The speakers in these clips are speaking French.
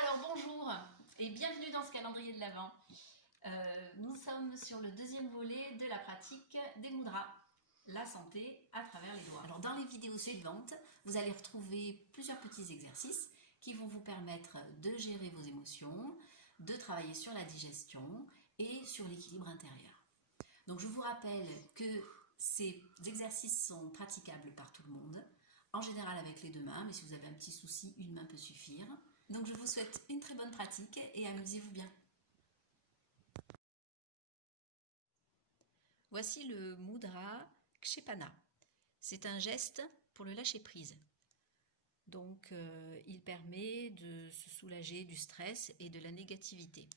Alors bonjour et bienvenue dans ce calendrier de l'Avent. Nous sommes sur le deuxième volet de la pratique des mudras, la santé à travers les doigts. Alors dans les vidéos suivantes, vous allez retrouver plusieurs petits exercices qui vont vous permettre de gérer vos émotions, de travailler sur la digestion et sur l'équilibre intérieur. Donc je vous rappelle que ces exercices sont praticables par tout le monde, en général avec les deux mains, mais si vous avez un petit souci, une main peut suffire. Donc je vous souhaite une très bonne pratique et amusez-vous bien. Voici le mudra Kshepana. C'est un geste pour le lâcher prise. Donc il permet de se soulager du stress et de la négativité.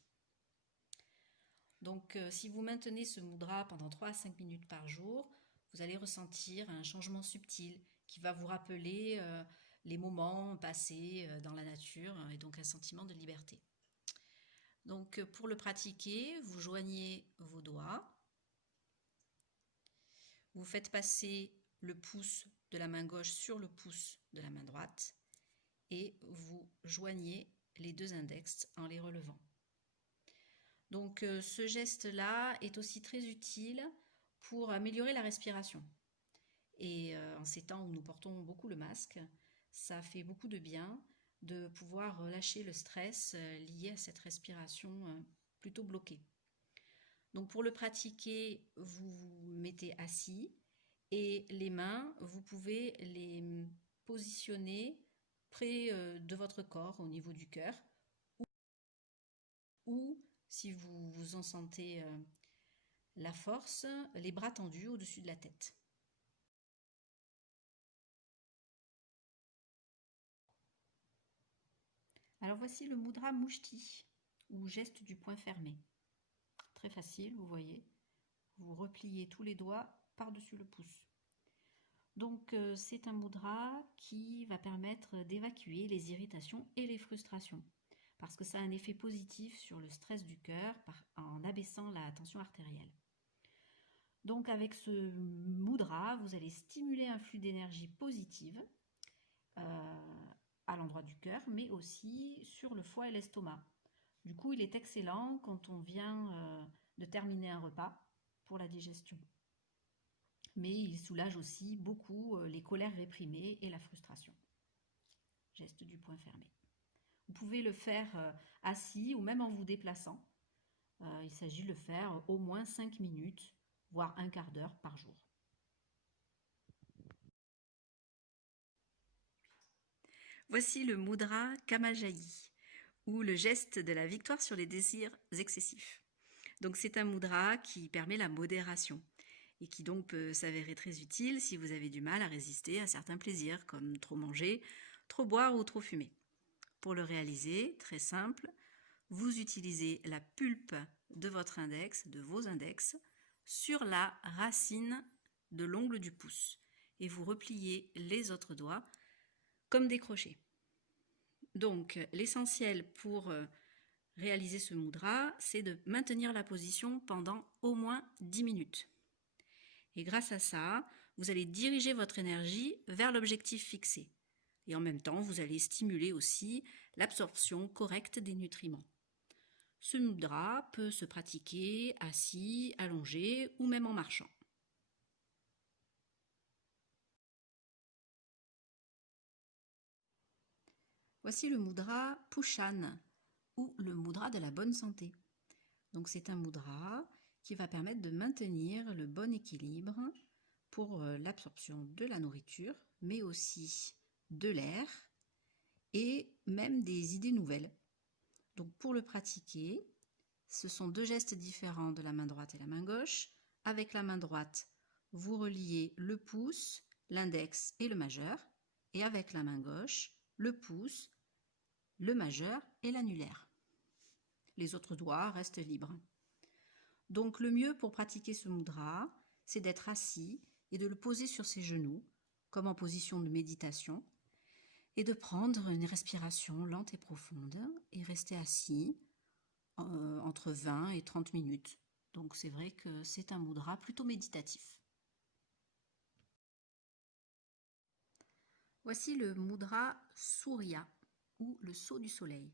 Donc si vous maintenez ce mudra pendant 3 à 5 minutes par jour, vous allez ressentir un changement subtil qui va vous rappeler les moments passés dans la nature et donc un sentiment de liberté. Donc pour le pratiquer, vous joignez vos doigts, vous faites passer le pouce de la main gauche sur le pouce de la main droite et vous joignez les deux index en les relevant. Donc ce geste-là est aussi très utile pour améliorer la respiration. Et en ces temps où nous portons beaucoup le masque, ça fait beaucoup de bien de pouvoir relâcher le stress lié à cette respiration plutôt bloquée. Donc pour le pratiquer, vous vous mettez assis et les mains, vous pouvez les positionner près de votre corps au niveau du cœur ou si vous en sentez la force, les bras tendus au-dessus de la tête. Alors voici le mudra Mushti, ou geste du poing fermé. Très facile, vous voyez. Vous repliez tous les doigts par-dessus le pouce. Donc c'est un mudra qui va permettre d'évacuer les irritations et les frustrations, parce que ça a un effet positif sur le stress du cœur en abaissant la tension artérielle. Donc avec ce mudra, vous allez stimuler un flux d'énergie positive à l'endroit du cœur, mais aussi sur le foie et l'estomac. Du coup, il est excellent quand on vient de terminer un repas pour la digestion. Mais il soulage aussi beaucoup les colères réprimées et la frustration. Geste du poing fermé. Vous pouvez le faire assis ou même en vous déplaçant. Il s'agit de le faire au moins 5 minutes, voire un quart d'heure par jour. Voici le mudra Kamajayi, ou le geste de la victoire sur les désirs excessifs. Donc c'est un mudra qui permet la modération et qui donc peut s'avérer très utile si vous avez du mal à résister à certains plaisirs comme trop manger, trop boire ou trop fumer. Pour le réaliser, très simple, vous utilisez la pulpe de votre index, de vos index, sur la racine de l'ongle du pouce et vous repliez les autres doigts comme des crochets. Donc l'essentiel pour réaliser ce mudra, c'est de maintenir la position pendant au moins 10 minutes. Et grâce à ça, vous allez diriger votre énergie vers l'objectif fixé. Et en même temps, vous allez stimuler aussi l'absorption correcte des nutriments. Ce mudra peut se pratiquer assis, allongé ou même en marchant. Voici le mudra Pushan, ou le mudra de la bonne santé. Donc c'est un mudra qui va permettre de maintenir le bon équilibre pour l'absorption de la nourriture, mais aussi de l'air et même des idées nouvelles. Donc pour le pratiquer, ce sont deux gestes différents de la main droite et la main gauche. Avec la main droite, vous reliez le pouce, l'index et le majeur, et avec la main gauche, le pouce, le majeur et l'annulaire. Les autres doigts restent libres. Donc le mieux pour pratiquer ce mudra, c'est d'être assis et de le poser sur ses genoux, comme en position de méditation, et de prendre une respiration lente et profonde et rester assis entre 20 et 30 minutes. Donc c'est vrai que c'est un mudra plutôt méditatif. Voici le mudra Surya, ou le saut du soleil.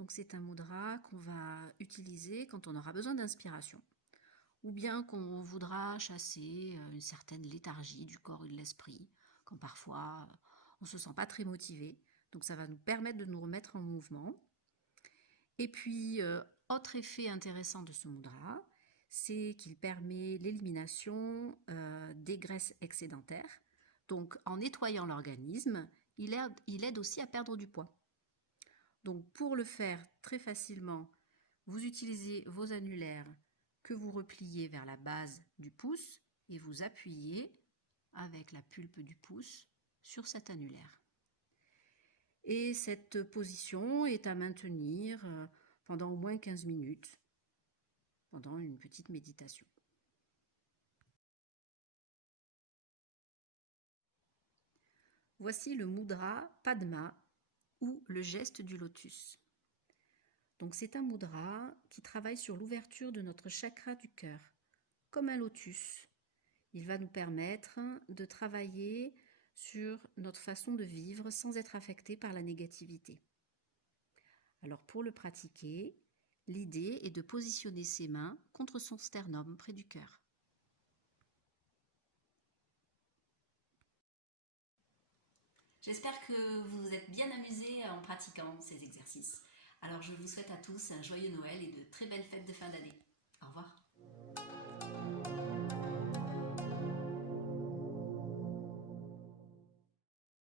Donc c'est un mudra qu'on va utiliser quand on aura besoin d'inspiration, ou bien qu'on voudra chasser une certaine léthargie du corps et de l'esprit, quand parfois on ne se sent pas très motivé. Donc ça va nous permettre de nous remettre en mouvement. Et puis, autre effet intéressant de ce mudra, c'est qu'il permet l'élimination des graisses excédentaires. Donc en nettoyant l'organisme, il aide aussi à perdre du poids. Donc pour le faire très facilement, vous utilisez vos annulaires que vous repliez vers la base du pouce et vous appuyez avec la pulpe du pouce sur cet annulaire. Et cette position est à maintenir pendant au moins 15 minutes, pendant une petite méditation. Voici le mudra Padma ou le geste du lotus. Donc c'est un mudra qui travaille sur l'ouverture de notre chakra du cœur, comme un lotus. Il va nous permettre de travailler sur notre façon de vivre sans être affecté par la négativité. Alors pour le pratiquer, l'idée est de positionner ses mains contre son sternum près du cœur. J'espère que vous vous êtes bien amusés en pratiquant ces exercices. Alors je vous souhaite à tous un joyeux Noël et de très belles fêtes de fin d'année. Au revoir.